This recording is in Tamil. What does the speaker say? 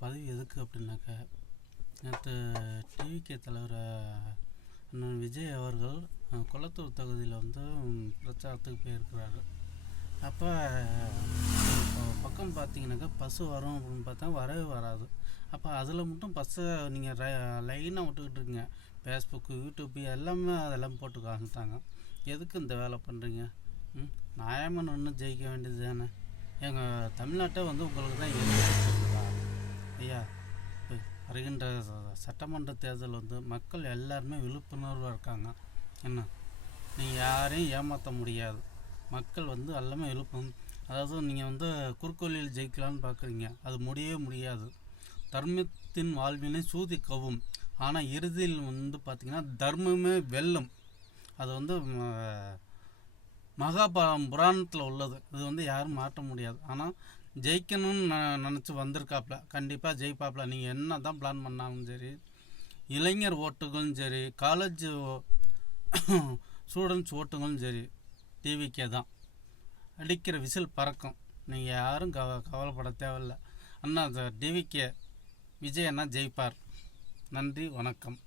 பதிவு எதுக்கு அப்படின்னாக்கா, நேற்று டிவிகே தலைவர் அண்ணன் விஜய் அவர்கள் கொளத்தூர் தொகுதியில் வந்து பிரச்சாரத்துக்கு போயிருக்கிறாரு. அப்போ பக்கம் பார்த்தீங்கன்னாக்கா பஸ்ஸு வரும் அப்படின்னு பார்த்தா வரவே வராது. அப்போ அதில் மட்டும் பஸ்ஸை நீங்கள் லைனாக விட்டுக்கிட்டு இருக்கீங்க. ஃபேஸ்புக்கு, யூடியூப்பு எல்லாமே அதெல்லாம் போட்டு காமிச்சிட்டாங்க. எதுக்கு இந்த வேலை பண்ணுறீங்க? நியாயமாக ஒன்று ஜெயிக்க வேண்டியது தானே. எங்கள் தமிழ்நாட்டை வந்து உங்களுக்கு தான் எதிர்க்கிறதா ஐயா? வருகின்ற சட்டமன்ற தேர்தல் வந்து மக்கள் எல்லாருமே விழிப்புணர்வாக இருக்காங்க. என்ன, நீங்கள் யாரையும் ஏமாற்ற முடியாது. மக்கள் வந்து எல்லாமே அதாவது நீங்கள் வந்து குறுக்கோளில் ஜெயிக்கலான்னு பார்க்குறீங்க, அது முடியவே முடியாது. தர்மத்தின் வாழ்வினை சூதிக்கவும், ஆனால் இறுதியில் வந்து பார்த்திங்கன்னா தர்மமே வெல்லும். அது வந்து புராணத்தில் உள்ளது. இது வந்து யாரும் மாற்ற முடியாது. ஆனால் ஜெயிக்கணும்னு நினச்சி வந்திருக்காப்புல, கண்டிப்பாக ஜெயிப்பாப்புல. நீங்கள் என்ன தான் பிளான் பண்ணாலும் சரி, இளைஞர் ஓட்டுகளும் சரி, காலேஜ் ஸ்டூடெண்ட்ஸ் ஓட்டுகளும் சரி, டிவிக்கே தான் அடிக்கிற விசில் பறக்கும். நீங்கள் யாரும் கவலைப்பட தேவையில்லை. அண்ணா டிவிக்கே விஜய் அண்ணா ஜெயிப்பார். நன்றி, வணக்கம்.